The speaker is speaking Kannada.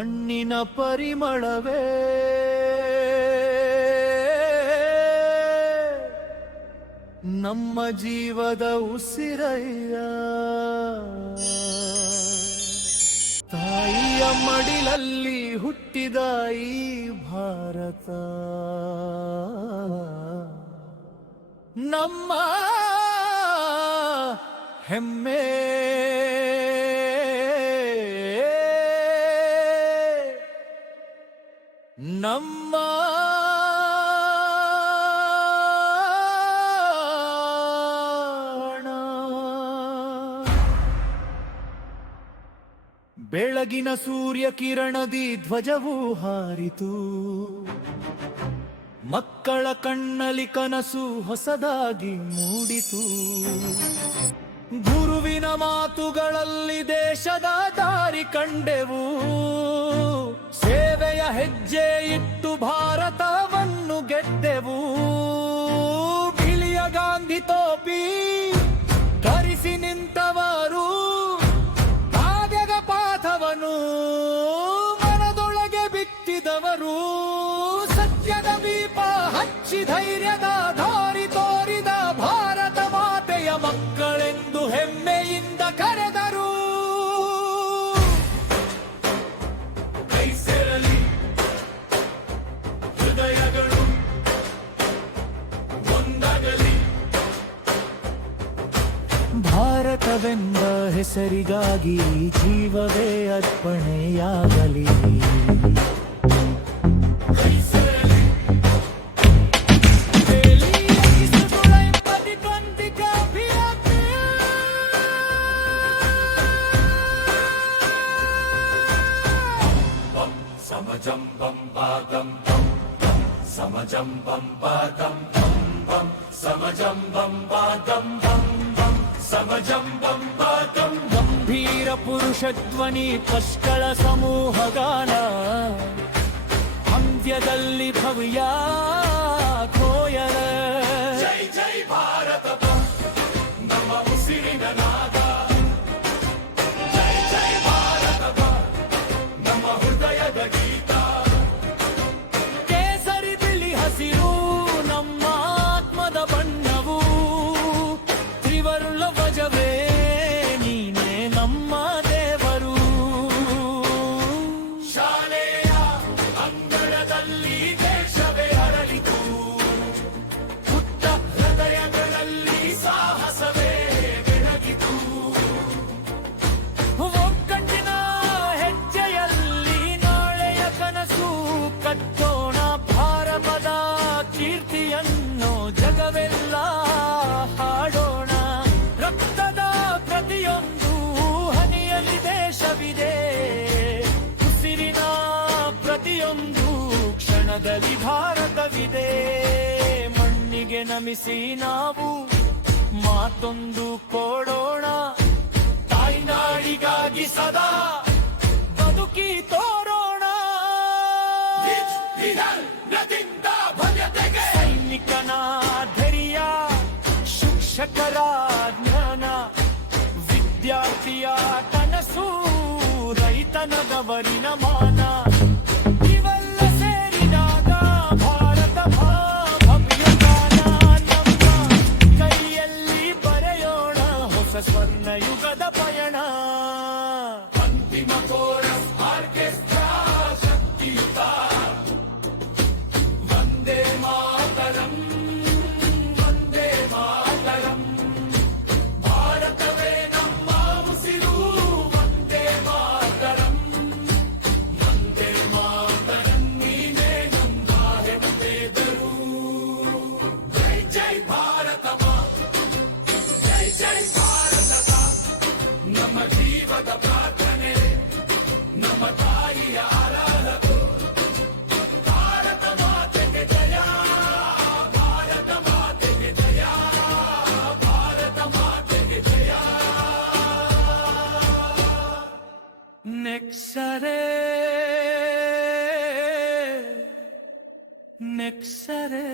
ಮಣ್ಣಿನ ಪರಿಮಳವೇ ನಮ್ಮ ಜೀವದ ಉಸಿರಯ್ಯ. ತಾಯಿಯ ಮಡಿಲಲ್ಲಿ ಹುಟ್ಟಿದ ಈ ಭಾರತ ನಮ್ಮ ಹೆಮ್ಮೆ. ನಮ್ಮ ಬೆಳಗಿನ ಸೂರ್ಯ ಕಿರಣದಿ ಧ್ವಜವು ಹಾರಿತು, ಮಕ್ಕಳ ಕಣ್ಣಲ್ಲಿ ಕನಸು ಹೊಸದಾಗಿ ಮೂಡಿತು. ಗುರುವಿನ ಮಾತುಗಳಲ್ಲಿ ದೇಶದ ದಾರಿ ಕಂಡೆವು, ಸೇವೆಯ ಹೆಜ್ಜೆ ಇಟ್ಟು ಭಾರತವನ್ನು ಗೆದ್ದೆವು. ಬಿಳಿಯ ಗಾಂಧಿ ಟೋಪಿ ಧರಿಸಿ ನಿಂತವರು ಕಾವ್ಯದ ಪಾಠವನ್ನು ಮನದೊಳಗೆ ಬಿತ್ತಿದವರು. ಸತ್ಯದ ದೀಪ ಹಚ್ಚಿ ಧೈರ್ಯದ ದಾರಿ ತೋರಿದ ಭಾರತ ಮಾತೆಯ ಮಕ್ಕಳೆಂದು ಹೆಮ್ಮೆಯಿಂದ ಕರೆದರು. ಕೈಸೆರಲಿ ಹೃದಯಗಳು ಒಂದಾಗಲಿ, ಭಾರತವೆಂಬ ಹೆಸರಿಗಾಗಿ ಜೀವವೇ ಅರ್ಪಣೆಯಾಗಲಿ. Samajam bam badam bam bam, samajam bam badam bam bam, samajam bam badam bam bam, samajam bam badam. ಗಂಭೀರ ಪುರುಷ ಧ್ವನಿ ಪಶ್ಕಳ ಸಮೂಹಗಾನ, ಅಂತ್ಯದಲ್ಲಿ ಭವ್ಯ ಕೋಯಲ. ಜೈ ಜೈ ಭಾರತ ನಮ್ಮ ಉಸಿರಿನ ನಾದ, ಜೈ ಜೈ ಭಾರತ ನಮ್ಮ ಹೃದಯದ ಗೀತ. ಕೇಸರಿ ಬಿಳಿ ಹಸಿರು ನಮ್ಮ ಆತ್ಮದ ಬಣ್ಣವು, ತ್ರಿವರ್ಣ ಧ್ವಜವೇ ನೀನೇ ನಮ್ಮ ದೇವರು. ಶಾಲೆಯ ಅಂಗಳದಲ್ಲಿ ದೇಶವೇ ಅರಳಿತು, ಪುಟ್ಟ ಹೃದಯಗಳಲ್ಲಿ ಸಾಹಸವೇ ಬೆಳಗಿತು. ಒಗ್ಗಟ್ಟಿನ ಹೆಜ್ಜೆಯಲ್ಲಿ ನಾಳೆಯ ಕನಸು ಕಟ್ಟೋಣ, ಭಾರತದ ಕೀರ್ತಿಯನ್ನು ಜಗವೆಲ್ಲ ಹಾಡೋಣ. ರಕ್ತದ ಪ್ರತಿಯೊಂದು ಹನಿಯಲ್ಲಿ ದೇಶವಿದೆ, ಉಸಿರಿನ ಪ್ರತಿಯೊಂದು ಕ್ಷಣದಲ್ಲಿ ಭಾರತವಿದೆ. ಮಣ್ಣಿಗೆ ನಮಿಸಿ ನಾವು ಮಾತೊಂದು ಕೊಡೋಣ, ತಾಯ್ನಾಡಿಗಾಗಿ ಸದಾ ಬದುಕಿ ತೋರೋಣ. ವಿಧಾನದಿಂದ ಭವ್ಯತೆಗೆ ಸೈನಿಕನ ಧೈರ್ಯ, ಶಿಕ್ಷಕರ ಜ್ಞಾನ, ವಿದ್ಯಾರ್ಥಿಯ ಕನಸು, ರೈತನ ಗವರಿನ ಮಾನ. ಇವೆಲ್ಲ ಸೇರಿದಾಗ ಭಾರತ ಭವ್ಯಗಾನ. ನಮ್ಮ ಕೈಯಲ್ಲಿ ಬರೆಯೋಣ ಹೊಸ ಸ್ವರ್ಣ ಯುಗದ ಪಯಣ. ಅಂತಿಮ ಕೋರಸ್ ಆರ್ಕೆಸ್ಟ್ರಾ ಶಕ್ತಿಯುತ, ವಂದೇ ಮಾತರಂ ವಂದೇ ಮಾತರಂ. ಭಾರತವೇ ನಮ್ಮ ಉಸಿರು, ವಂದೇ ಮಾತರಂ ವಂದೇ ಮಾತರಂ. ನೀನೇ ನಮ್ಮ ಹೆಮ್ಮೆದರು. ಜೈ ಜೈ ಭಾರತ ಮಾ, ಜೈ ಜೈ ಭಾರತ ನಮ್ಮ ಜೀವದ ಪ್ರಾರ್ಥನೆ, ನಮ್ಮ ತಾಯಿಯ ಆರಾಧನೆ. ಭಾರತ ಮಾತೆಗೆ ಜಯ, ಭಾರತ ಮಾತೆಗೆ ಜಯ, ಭಾರತ ಮಾತೆಗೆ ಜಯ. ನೆಕ್ಸರೆ ನೆಕ್ಸರೆ